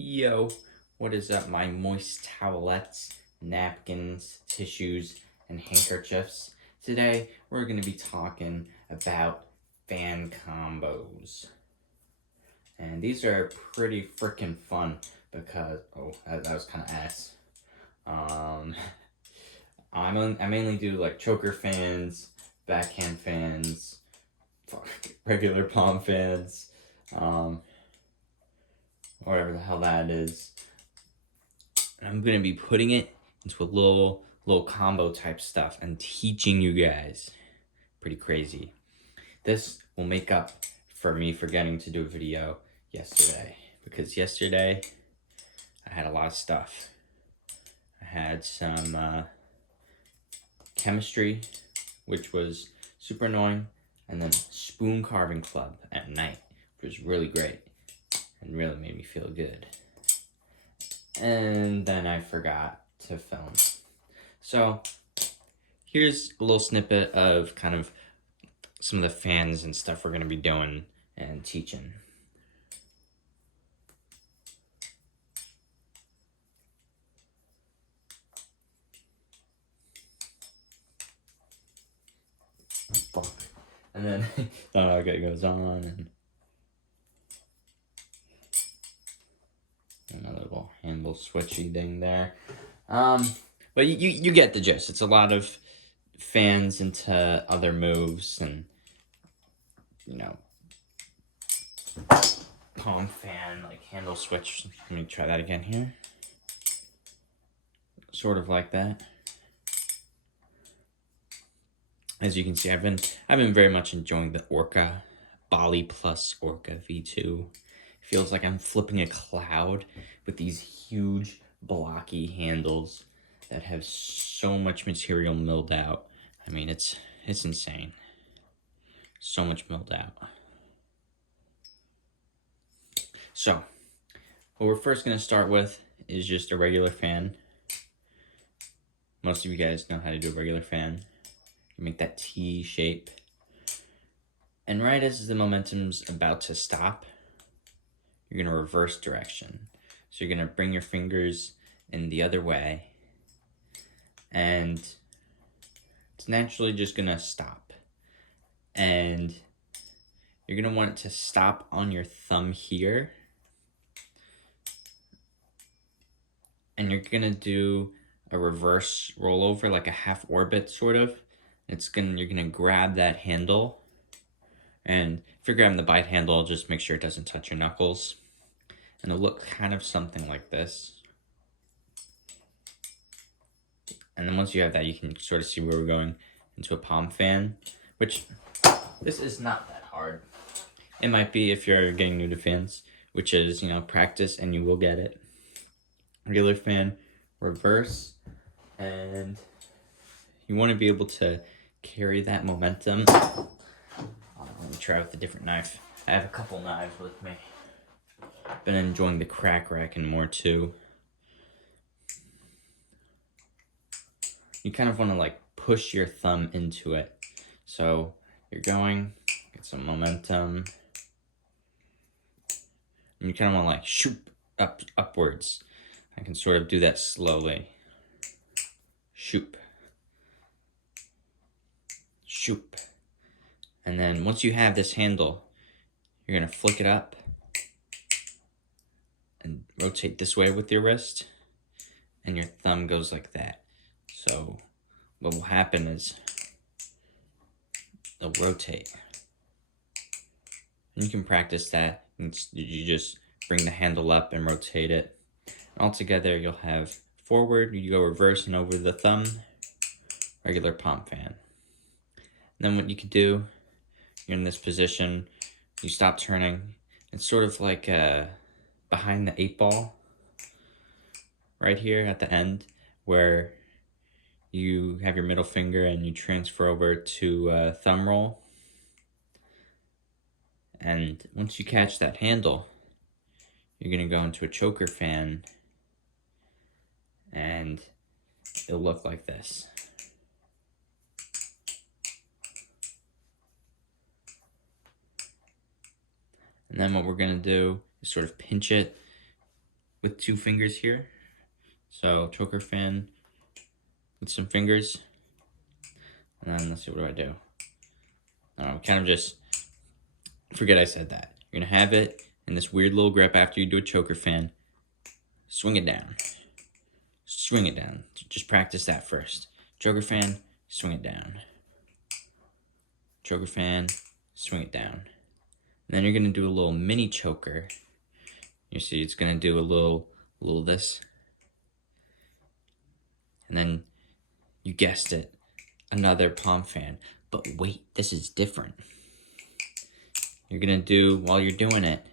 Yo, what is up, my moist towelettes, napkins, tissues, and handkerchiefs? Today, we're going to be talking about fan combos. And these are pretty freaking fun because, that was kind of ass. I mainly do like choker fans, backhand fans, regular palm fans, whatever the hell that is. And I'm gonna be putting it into a little combo type stuff and teaching you guys. Pretty crazy. This will make up for me forgetting to do a video yesterday, because yesterday I had a lot of stuff. I had some chemistry, which was super annoying, and then spoon carving club at night, which was really great and really made me feel good. And then I forgot to film. So here's a little snippet of kind of some of the fans and stuff we're going to be doing and teaching. And then it goes on, and another little handle switchy thing there. But you get the gist. It's a lot of fans into other moves, and palm fan, like handle switch. Let me try that again here. Sort of like that. As you can see, I've been very much enjoying the Orca Bali plus Orca V2. Feels like I'm flipping a cloud with these huge blocky handles that have so much material milled out. I mean, it's insane. So much milled out. So, what we're first going to start with is just a regular fan. Most of you guys know how to do a regular fan. You make that T shape. And right as the momentum's about to stop, you're going to reverse direction. So you're going to bring your fingers in the other way, and it's naturally just going to stop. And you're going to want it to stop on your thumb here. And you're going to do a reverse rollover, like a half orbit sort of. You're going to grab that handle. And if you're grabbing the bite handle, just make sure it doesn't touch your knuckles. And it'll look kind of something like this. And then once you have that, you can sort of see where we're going into a palm fan, which this is not that hard. It might be if you're getting new to fans, which is, practice and you will get it. Regular fan, reverse, and you want to be able to carry that momentum. Let me try with a different knife. I have a couple knives with me. Been enjoying the crack racking more too. You kind of want to like push your thumb into it. So you're going, get some momentum. And you kind of want to like shoot upwards. I can sort of do that slowly. Shoop. Shoop. And then once you have this handle, you're going to flick it up and rotate this way with your wrist, and your thumb goes like that. So what will happen is they'll rotate. And you can practice that. You just bring the handle up and rotate it. And all together you'll have forward, you go reverse and over the thumb, regular palm fan. And then what you could do, you're in this position, you stop turning. It's sort of like behind the 8-ball, right here at the end, where you have your middle finger and you transfer over to thumb roll. And once you catch that handle, you're going to go into a choker fan, and it'll look like this. And then what we're going to do is sort of pinch it with 2 fingers here. So choker fan with some fingers. And then let's see, what do I do? Kind of just forget I said that. You're gonna have it in this weird little grip after you do a choker fan. Swing it down. Swing it down. Just practice that first. Choker fan, swing it down. Choker fan, swing it down. And then you're gonna do a little mini choker. You see, it's gonna do a little this. And then, you guessed it, another palm fan. But wait, this is different. You're gonna do, while you're doing it,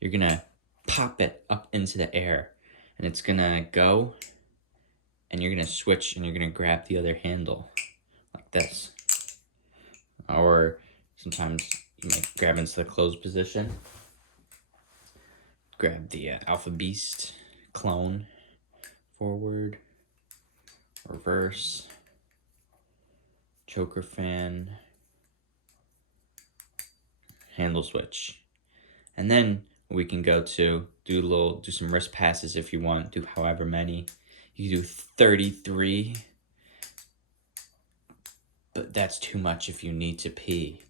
you're gonna pop it up into the air. And it's gonna go, and you're gonna switch, and you're gonna grab the other handle, like this. Or sometimes you might grab into the closed position. Grab the Alpha Beast clone, forward, reverse, choker fan, handle switch. And then we can go to do some wrist passes if you want, do however many. You do 33, but that's too much if you need to pee.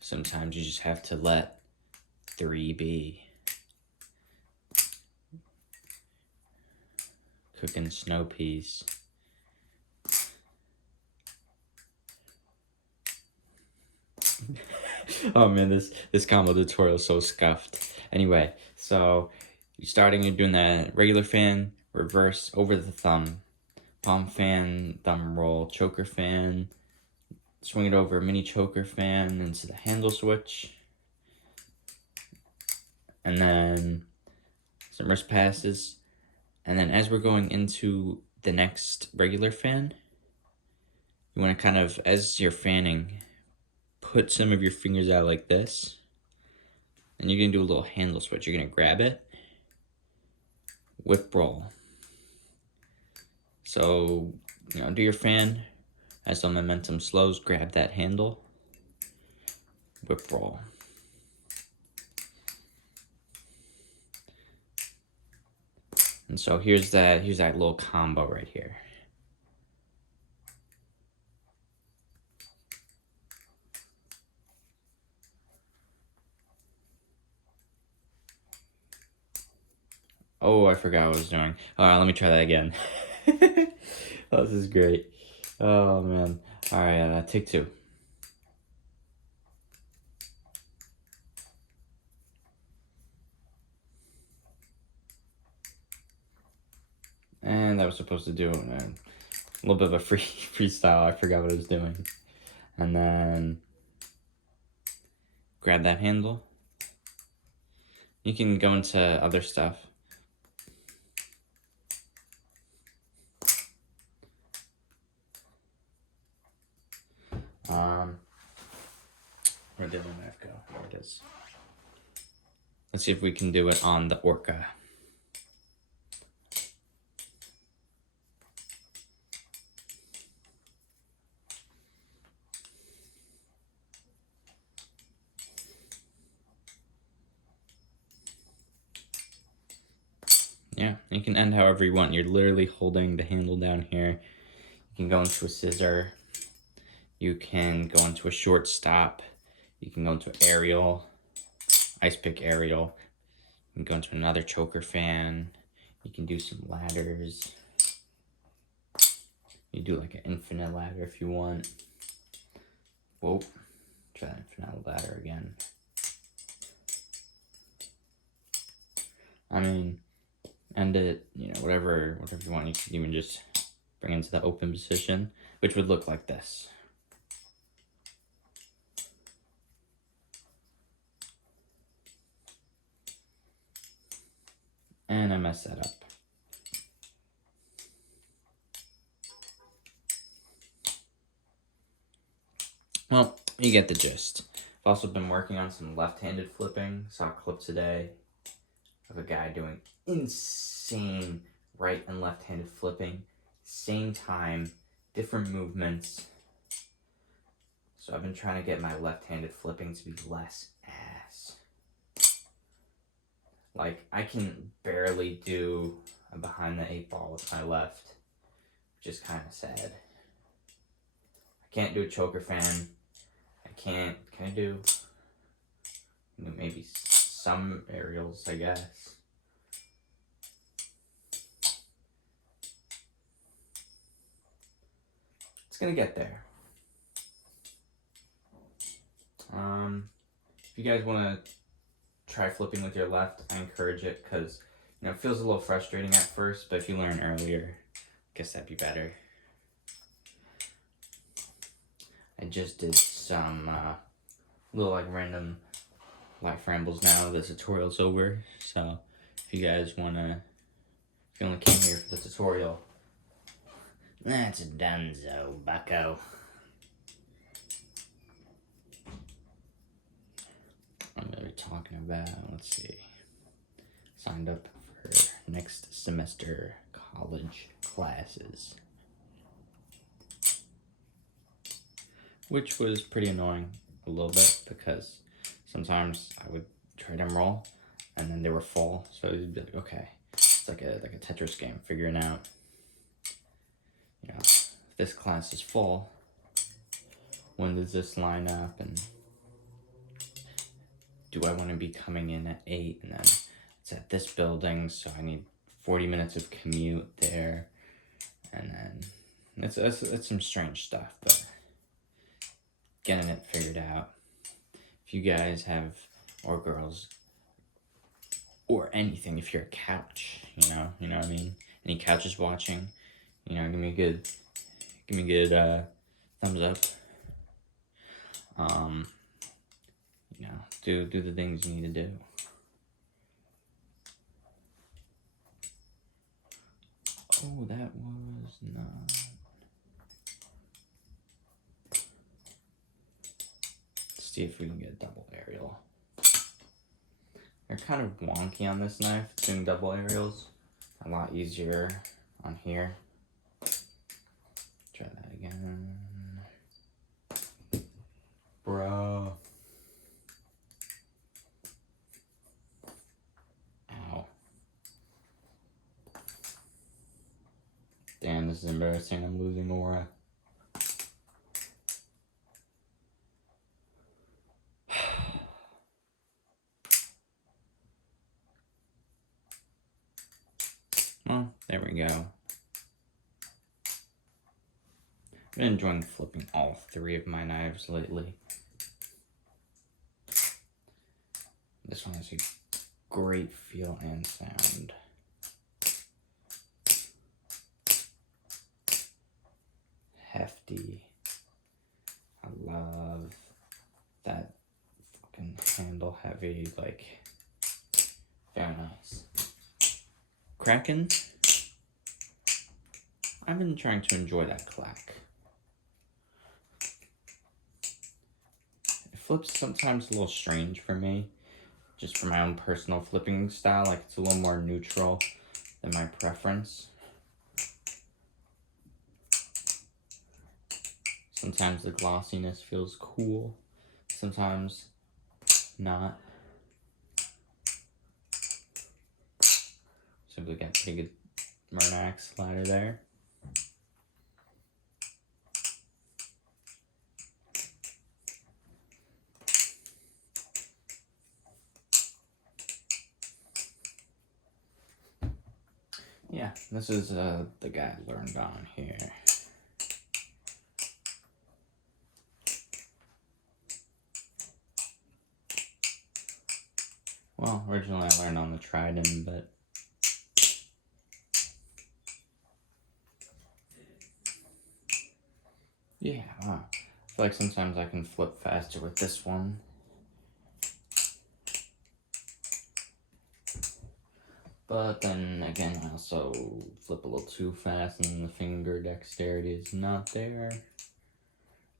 Sometimes you just have to let 3 be. Cooking snow peas. Oh man, this combo tutorial is so scuffed. Anyway, so you're doing that regular fan, reverse, over the thumb, palm fan, thumb roll, choker fan, swing it over, mini choker fan into the handle switch, and then some wrist passes. And then as we're going into the next regular fan, you want to kind of, as you're fanning, put some of your fingers out like this. And you're going to do a little handle switch. You're going to grab it, whip roll. So, do your fan. As the momentum slows, grab that handle, whip roll. And so here's that little combo right here. Oh, I forgot what I was doing. All right, let me try that again. Oh, this is great. Oh man. All right, take 2. And that was supposed to do a little bit of a freestyle. I forgot what I was doing. And then grab that handle. You can go into other stuff. Where'd the other knife go? There it is. Let's see if we can do it on the orca. Yeah, you can end however you want. You're literally holding the handle down here. You can go into a scissor. You can go into a short stop. You can go into an aerial, ice pick aerial. You can go into another choker fan. You can do some ladders. You do like an infinite ladder if you want. Whoa, try that infinite ladder again. I mean, end it, whatever you want. You can even just bring it into the open position, which would look like this. And I messed that up. Well, you get the gist. I've also been working on some left-handed flipping. Saw a clip today of a guy doing insane right and left-handed flipping. Same time, different movements. So I've been trying to get my left-handed flipping to be less ass. Like, I can barely do a behind the 8 ball with my left, which is kind of sad. I can't do a choker fan. Can I do maybe some aerials, I guess. It's gonna get there. If you guys want to try flipping with your left, I encourage it, because it feels a little frustrating at first, but if you learn earlier, I guess that'd be better. I just did some little random life rambles now. The tutorial's over, so if you guys wanna, if you only came here for the tutorial, that's a dunzo, bucko. I'm gonna be talking about, let's see, signed up for next semester college classes, which was pretty annoying a little bit, because sometimes I would try to enroll and then they were full, so it would be like, okay, it's like a Tetris game, figuring out, if this class is full, when does this line up, and do I want to be coming in at 8, and then it's at this building, so I need 40 minutes of commute there, and then it's some strange stuff, but getting it figured out. If you guys have, or girls, or anything, if you're a couch, you know what I mean, any couches watching, give me a good thumbs up. Do the things you need to do. Oh, that was not. Let's see if we can get a double aerial. They're kind of wonky on this knife, doing double aerials. A lot easier on here. Try that again. Bro. Ow. Damn, this is embarrassing. I'm losing aura. Well, there we go. I've been enjoying flipping all 3 of my knives lately. This one has a great feel and sound. Hefty. I love that fucking handle heavy, very nice. Kraken. I've been trying to enjoy that clack. It flips sometimes a little strange for me, just for my own personal flipping style. It's a little more neutral than my preference. Sometimes the glossiness feels cool, sometimes not. So we got a pretty good Murnax slider there. Yeah, this is the guy I learned on here. Well, originally I learned on the Trident, but yeah, wow. I feel like sometimes I can flip faster with this one. But then again, I also flip a little too fast and the finger dexterity is not there.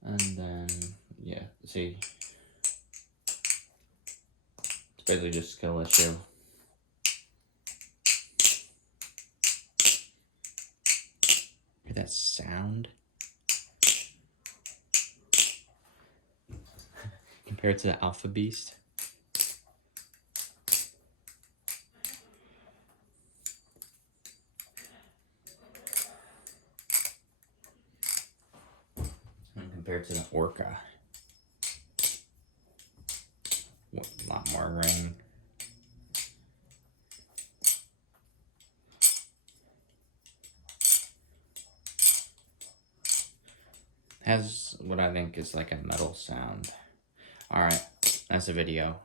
And then, yeah, see, it's basically just a skill issue. Hear that sound? Compared to the Alpha Beast. compared to the Orca. A lot more ring. Has what I think is like a metal sound. Alright, that's the video.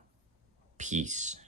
Peace.